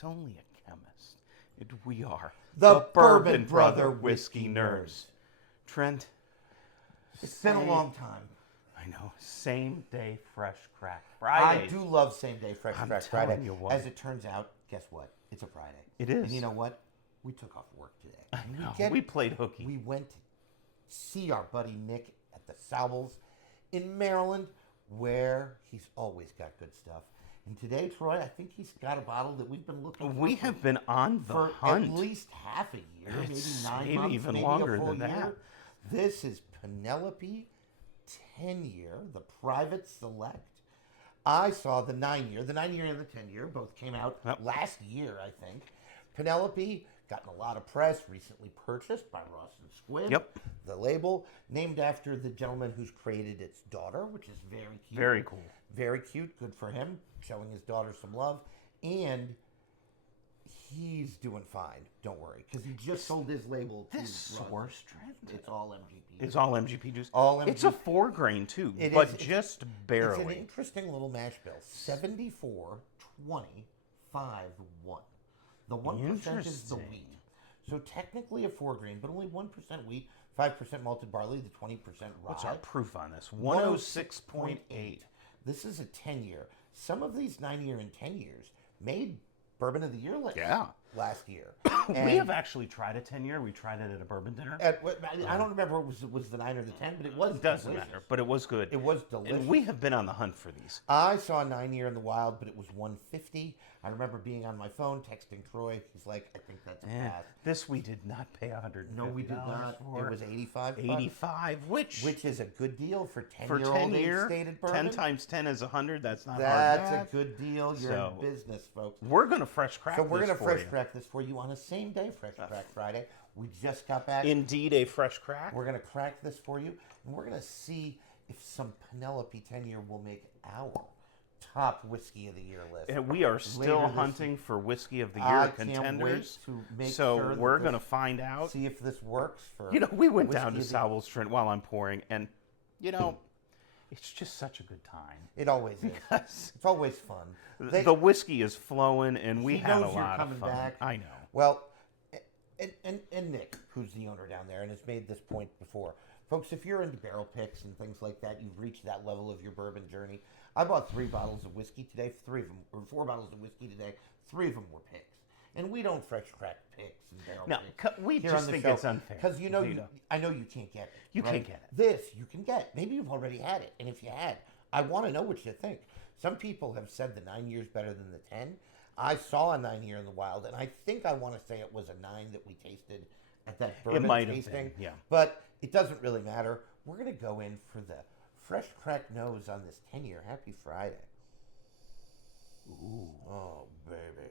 he's only a chemist. We are The Bourbon Brother Whiskey Nerds. Trent, It's been a long time. I know. Same day fresh crack Friday. I do love same day fresh crack telling Friday. you what. As it turns out, guess what? It's a Friday. It is. And you know what? We took off work today. I know. We played hooky. We went to see our buddy Nick at the Saubles in Maryland, where he's always got good stuff. And today, Troy, I think he's got a bottle that we've been looking for. We have been on the for hunt. at least half a year, It's maybe 9 maybe months, even maybe longer a full than that. year. This is Penelope 10-year, the Private Select. I saw the 9-year. The 9-year and the 10-year both came out last year, I think. Penelope, gotten a lot of press, recently purchased by Ross and Squid. Yep. The label, named after the gentleman who's created its daughter, which is very cute. Very cool. Very cute. Good for him. Showing his daughter some love. And he's doing fine. Don't worry. Because he just sold his label to This Ross. source trend. It's all MGP. It's all MGP juice. All It's a MGP. 4 grain too, It but is. just It's barely. an interesting little mash bill. 74, 20, 5, 1. The 1% is the Interesting. wheat. So technically a 4 grain, but only 1% wheat, 5% malted barley, the 20% rye. What's our proof on this? 106.8. This is a 10-year. Some of these 9-year and 10 years made Bourbon of the Year list last year. We have actually tried a 10-year. We tried it at a bourbon dinner. I don't remember if it was the 9 or the 10, but it was It doesn't delicious. matter, but it was good. It was delicious. And we have been on the hunt for these. I saw a 9-year in the wild, but it was 150. I remember being on my phone texting Troy. He's like, I think that's a pass. This we did not pay $150. No, we did not. For. It was 85 bucks, 85, which is a good deal for 10-year-old for 10 year, age-stated bourbon. 10 times 10 is 100. That's not hard That's math. a good deal. You're So, in business, folks. We're going to fresh crack So we're this going to for fresh you. crack this for you on a same day fresh crack Friday. We just got back. Indeed, a fresh crack. We're going to crack this for you, and we're going to see if some Penelope 10-year will make our top whiskey of the year list. And we are still Later this hunting for whiskey of the year I can't contenders. wait to make so sure that we're this- going to find out. See if this works for. We went down to whiskey of the- Saubles Trent while I'm pouring, and it's just such a good time. It always is. Because It's always fun. the whiskey is flowing, and we He had a knows you're lot of coming fun. back. I know. Well, and Nick, who's the owner down there, and has made this point before. Folks, if you're into barrel picks and things like that, you've reached that level of your bourbon journey. I bought 3 bottles of whiskey today. 3 of them, or 4 bottles of whiskey today. 3 of them were picks. And we don't fresh crack picks and barrel No, picks. we here just on the think show. it's unfair. Because We don't. I know you can't get it. You right? can't get it. This you can get. Maybe you've already had it. And if you had, I want to know what you think. Some people have said the 9 years better than the 10. I saw a 9-year in the wild, and I think I want to say it was a 9 that we tasted at that bourbon might have tasting. been, yeah. But it doesn't really matter. We're going to go in for the fresh crack nose on this 10-year. Happy Friday. Ooh. Oh, baby.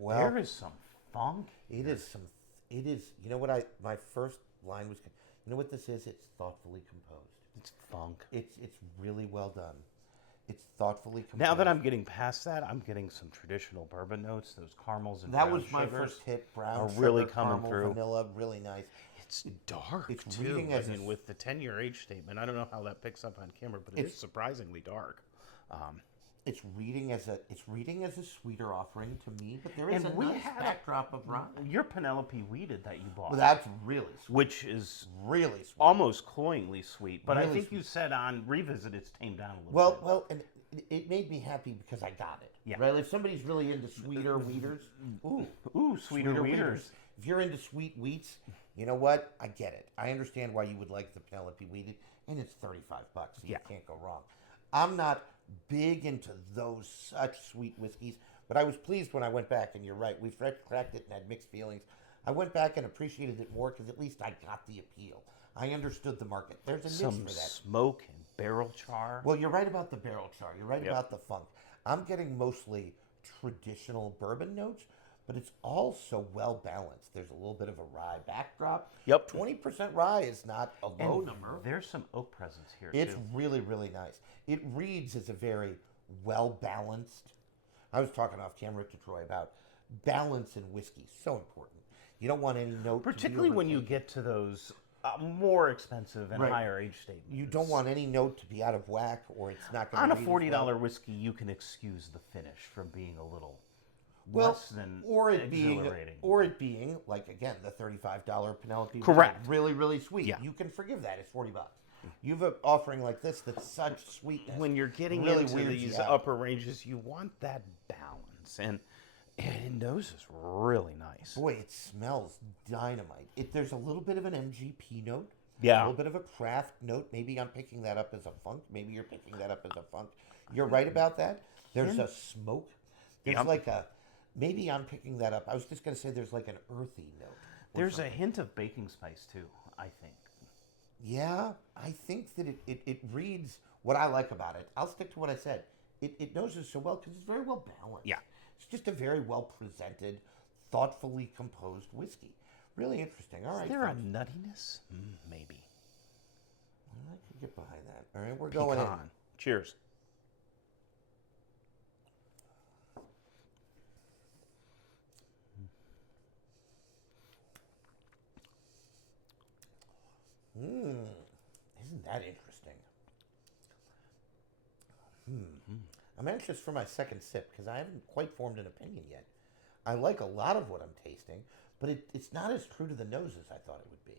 Well, There is some funk. it is some. It is. You know what? My first line was. You know what this is? It's thoughtfully composed. It's funk. It's really well done. It's thoughtfully composed. Now that I'm getting past that, I'm getting some traditional bourbon notes. Those caramels and that brown was my sugars first hit. Brown are sugar, really coming caramel, through. vanilla, really nice. It's dark It's too. reading as I mean, a- with the 10-year age statement, I don't know how that picks up on camera, but it's surprisingly dark. It's reading as a sweeter offering to me, but there is And a we nice had a- backdrop of rye. Your Penelope weeded that you bought, Well, that's really sweet. which is Really sweet. almost cloyingly sweet, but I Really think sweet. you said on revisit it's tamed down a little bit. Well, and it made me happy because I got it. Yeah. Right. If somebody's really into sweeter weeders, Ooh, sweeter weeders. If you're into sweet wheats, you know what? I get it. I understand why you would like the Penelope weeded, and it's $35. So Yeah. You can't go wrong. I'm not big into those such sweet whiskeys, but I was pleased when I went back. And you're right, we fresh cracked it and had mixed feelings. I went back and appreciated it more because at least I got the appeal. I understood the market. There's a niche Some for that. smoke and barrel char. Well, you're right about the barrel char. You're right Yep. about the funk. I'm getting mostly traditional bourbon notes, but it's also well balanced. There's a little bit of a rye backdrop. Yep. 20% rye is not a low And number. There's some oak presence here It's too. really, really nice. It reads as a very well balanced. I was talking off camera to Troy about balance in whiskey. So important. You don't want any note, to be Particularly when you overtaken. get to those more expensive and Right. higher age statements. You don't want any note to be out of whack, or it's not going On to a $40 whiskey, you can excuse the finish from being a little less than exhilarating. or it being like again the $35 Penelope. Correct. Really, really sweet. Yeah. You can forgive that. It's $40. You've an offering like this that's such sweetness. When you're getting really into weirds these you out. upper ranges, you want that balance, and those is really nice. Boy, it smells dynamite. There's a little bit of an MGP note. Yeah. A little bit of a craft note. Maybe I'm picking that up as a funk. Maybe you're picking that up as a funk. You're right about that. There's a smoke. There's Yep. like a. Maybe I'm picking that up. I was just going to say there's like an earthy note. There's a hint of baking spice too, I think. Yeah, I think that it reads what I like about it. I'll stick to what I said. It noses so well because it's very well balanced. Yeah. It's just a very well presented, thoughtfully composed whiskey. Really interesting. All right. Is there a folks. nuttiness? Maybe. I can get behind that. All right, we're going in. Pecan. Cheers. Isn't that interesting? I'm anxious for my second sip because I haven't quite formed an opinion yet. I like a lot of what I'm tasting, but it's not as true to the nose as I thought it would be.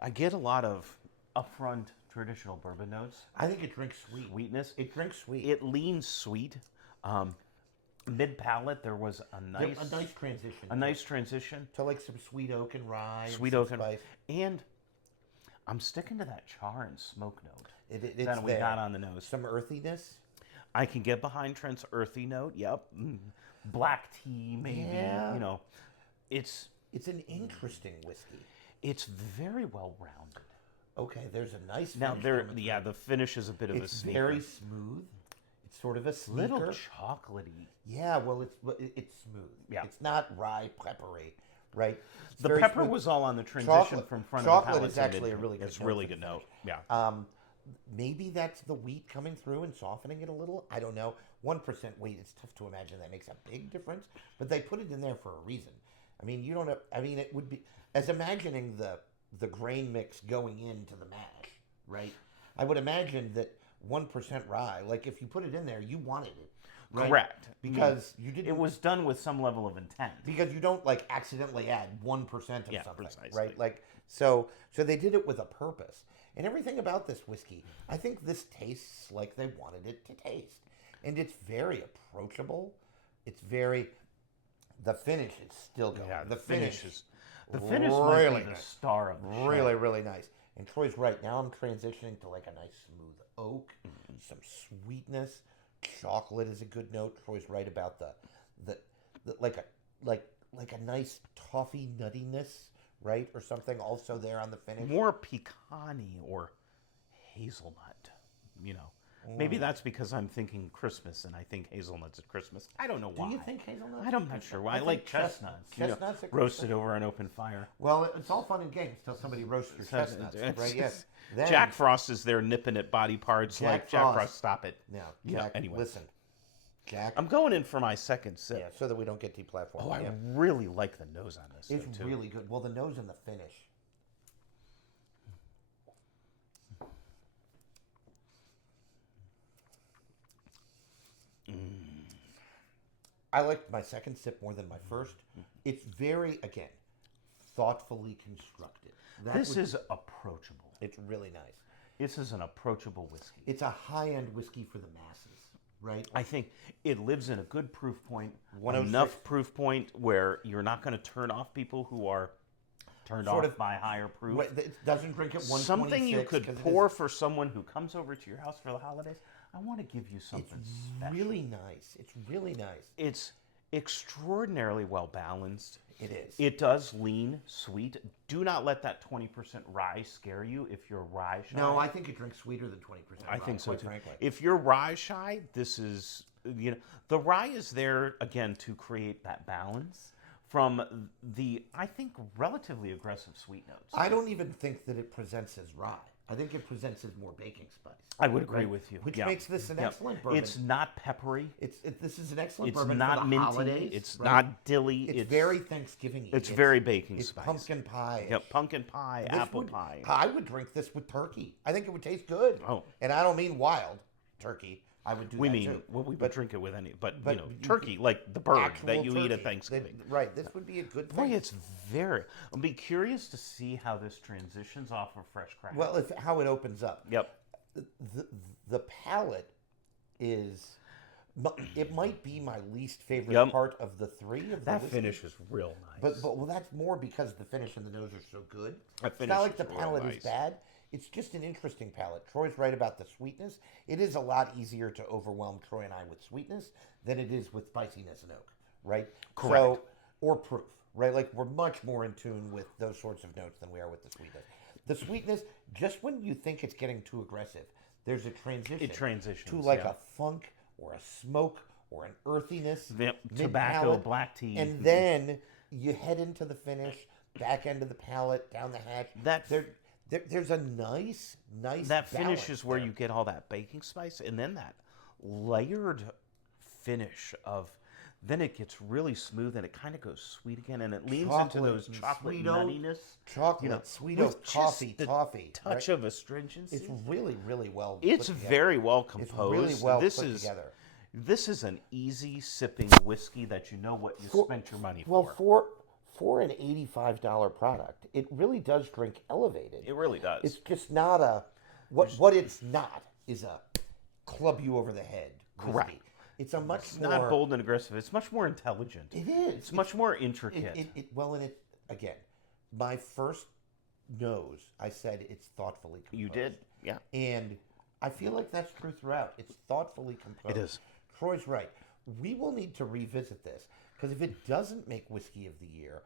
I get a lot of upfront traditional bourbon notes. I think it drinks sweet. Sweetness. It drinks sweet. It leans sweet. Mid palate, there was a nice transition. A nice transition. To like some sweet oak and rye. Sweet and oak some and spice. and I'm sticking to that char and smoke note It's that we there. got on the nose. Some earthiness. I can get behind Trent's earthy note. Yep. Black tea, maybe. Yeah. You know, it's It's an interesting whiskey. very well rounded. Okay, there's a nice Now finish there, coming yeah, the finish is a bit of a It's sneaker. very smooth. It's sort of a sneaker. Little chocolatey. Yeah, well, it's smooth. Yeah. It's not rye peppery, right? It's The very pepper smooth. was all on the transition Chocolate- from front chocolate of the palate. is to actually mid- a really good It's note really for the good note. finish. Yeah. Maybe that's the wheat coming through and softening it a little. I don't know. 1% wheat, it's tough to imagine that makes a big difference, but they put it in there for a reason. I mean, you don't have, I mean, it would be, as imagining the grain mix going into the mash, right? I would imagine that 1% rye, like if you put it in there, you wanted it. Right? Correct. Because you didn't. It was done with some level of intent. Because you don't like accidentally add 1% of Yeah, something, precisely. right? Like so they did it with a purpose. And everything about this whiskey, I think this tastes like they wanted it to taste. And it's very approachable. It's very the finish is still going. Yeah, the finish is might really be the nice. star of the show. Really, really nice. And Troy's right. Now I'm transitioning to like a nice smooth oak, some sweetness. Chocolate is a good note. Troy's right about the like a nice toffee nuttiness, right, or something. Also there on the finish. More pecan-y or hazelnut, you know. Maybe that's because I'm thinking Christmas and I think hazelnuts at Christmas. I don't know why. Do you think hazelnuts? I'm not sure why. I like chestnuts. you know, Chestnuts at roasted over an open fire. Well, it's all fun and games till somebody roasts your chestnuts, right? Yes. Then, Jack Frost is there nipping at body parts Jack like Jack Frost. Frost, stop it. Now, Yeah, Jack, anyway. listen. Jack. I'm going in for my second sip. Yeah, so that we don't get deplatformed. Oh, I Yeah. really like the nose on this. It's though, too. really good. Well, the nose and the finish. I liked my second sip more than my first. It's very, again, thoughtfully constructed. This is approachable. It's really nice. This is an approachable whiskey. It's a high-end whiskey for the masses, right? I think it lives in a good proof point, 106. enough proof point where you're not going to turn off people who are turned Sort off of- by higher proof. Wait, it doesn't drink at 126. Something you 'cause could it pour is- for someone who comes over to your house for the holidays. I want to give you It's something special. really nice. It's really nice. It's extraordinarily well balanced. It is. It does lean sweet. Do not let that 20% rye scare you if you're rye shy. No, I think it drinks sweeter than 20%. I think so quite too. Frankly. If you're rye shy, this is, you know, the rye is there again to create that balance from the, I think, relatively aggressive sweet notes. I don't even think that it presents as rye. I think it presents as more baking spice. I would agree with you. Which makes this an excellent bourbon. It's not peppery. This is an excellent It's bourbon not for the minty. holidays. It's not dilly. It's very Thanksgiving-y. It's very baking it's spice. Pumpkin pie. Yep, pumpkin pie, apple pie. I would drink this with turkey. I think it would taste good. Oh. And I don't mean wild turkey. I would do that too. Well, we would drink it with any, but you know, turkey, like the bird that you eat at Thanksgiving. Right, this would be a good thing. Boy, it's very. I'll be curious to see how this transitions off of fresh crack. Well, how it opens up. Yep. The palate is. It might be my least favorite part of the three. That finish is real nice. But that's more because the finish and the nose are so good. It's not like the palate is bad. It's just an interesting palate. Troy's right about the sweetness. It is a lot easier to overwhelm Troy and I with sweetness than it is with spiciness and oak, right? Correct. So, or proof, right? Like we're much more in tune with those sorts of notes than we are with the sweetness. The sweetness, just when you think it's getting too aggressive, there's a transition. It transitions to like a funk or a smoke or an earthiness. Tobacco, black tea. And then you head into the finish, back end of the palate, down the hatch. There's a nice that finish is where you get all that baking spice, and then that layered finish of, then it gets really smooth and it kind of goes sweet again, and it leans into those chocolate nuttiness, sweet oak, toffee, touch of astringency. It's really, really well. It's very well composed. It's really well put together. This is an easy sipping whiskey that you know what you spent your money for. Well, for an $85 product, it really does drink elevated. It really does. It's just not a what it's not is a club you over the head whiskey. Correct. It's a much it's more not bold and aggressive. It's much more intelligent. It is. It's much more intricate. Again, my first nose, I said it's thoughtfully composed. You did, yeah. And I feel like that's true throughout. It's thoughtfully composed. It is. Troy's right. We will need to revisit this. Because if it doesn't make Whiskey of the Year,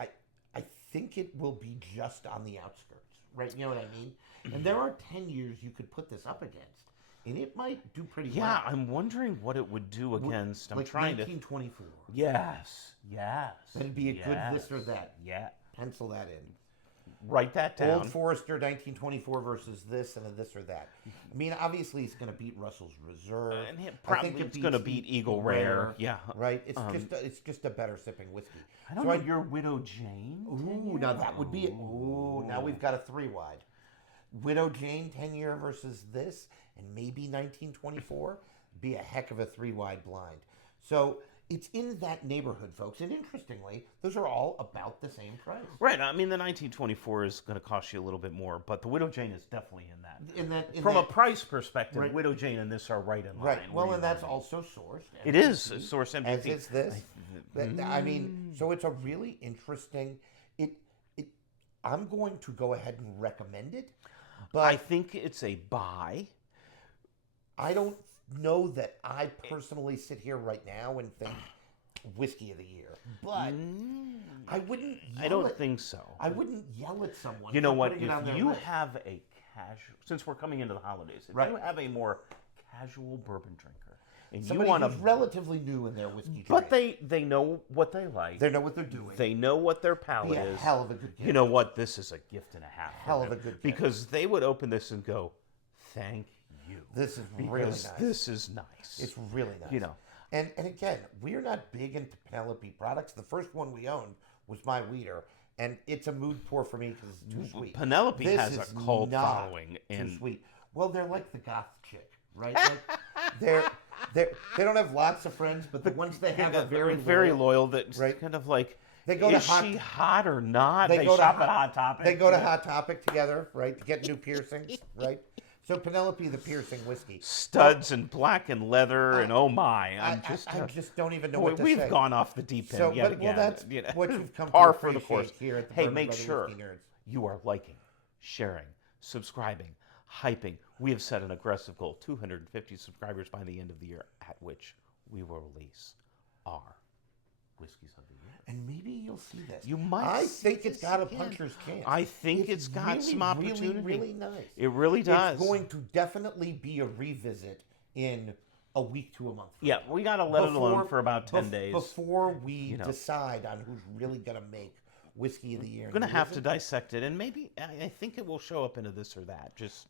I think it will be just on the outskirts, right? You know what I mean? And there are 10 years you could put this up against, and it might do pretty well. Yeah, I'm wondering what it would do against. I'm like trying 1924. Yes. That'd be a good this or that. Yeah. Pencil that in. Write that down. Old Forester 1924 versus this and a this or that. I mean, obviously, it's going to beat Russell's Reserve. And it's going to beat Eagle Rare. Yeah. Right? It's just a better sipping whiskey. I don't know. Your Widow Jane? Ooh, now that would be it. Ooh, now we've got a 3-wide. Widow Jane 10-year versus this and maybe 1924 be a heck of a 3-wide blind. So it's in that neighborhood, folks. And interestingly, those are all about the same price. Right. I mean, the 1924 is going to cost you a little bit more, but the Widow Jane is definitely in that. From a price perspective, right. Widow Jane and this are right in line. Right. Well, and that's also sourced. It is sourced MGP. As is this. I mean, so it's a really interesting. I'm going to go ahead and recommend it, but I think it's a buy. I don't know that I personally sit here right now and think Whiskey of the Year, but I wouldn't. I don't think so. I wouldn't yell at someone. You know what? If you have a casual, since we're coming into the holidays, if you have a more casual bourbon drinker, and somebody you want who's relatively new in their whiskey drink, but they know what they like. They know what they're doing. They know what their palate is. Hell of a good gift. You know what? This is a gift and a half. Hell of a good gift. Because they would open this and go, "Thank you. This is really nice. This is nice. It's really nice. You know." And again, we're not big into Penelope products. The first one we owned was my Weeder, and it's a mood pour for me because it's too sweet. Penelope has a cult following, and too sweet. Well, they're like the goth chick, right? Like, they don't have lots of friends, but the ones they have are very loyal. That right? Kind of like, they go is to she hot or not? They shop at Hot Topic. They go to Hot Topic together, right, to get new piercings, right? So Penelope, the piercing whiskey, studs and black and leather, and oh my, I just don't even know what to say. We've gone off the deep end yet again. Well, that's what you've come par to for the course here at the Hey, make sure Nerds. You are liking, sharing, subscribing, hyping. We have set an aggressive goal: 250 subscribers by the end of the year, at which we will release our whiskeys of the year. And maybe you'll see this. You might. I think it's got a puncher's chance. I think it's got some opportunity. Really, really nice. It really does. It's going to definitely be a revisit in a week to a month. Yeah, we got to let it alone for about 10 days. Before we decide on who's really going to make whiskey of the year. We're going to have to dissect it, and maybe, I think it will show up into this or that. Just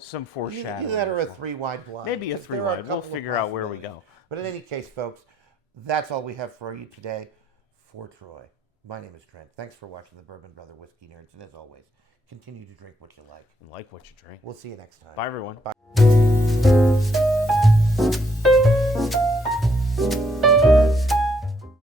some foreshadowing. Either that or a 3-wide blind. Maybe a 3-wide. We'll figure out where we go. But in any case, folks, that's all we have for you today. For Troy, my name is Trent. Thanks for watching the Bourbon Brother Whiskey Nerds, and as always, continue to drink what you like. And like what you drink. We'll see you next time. Bye, everyone. Bye.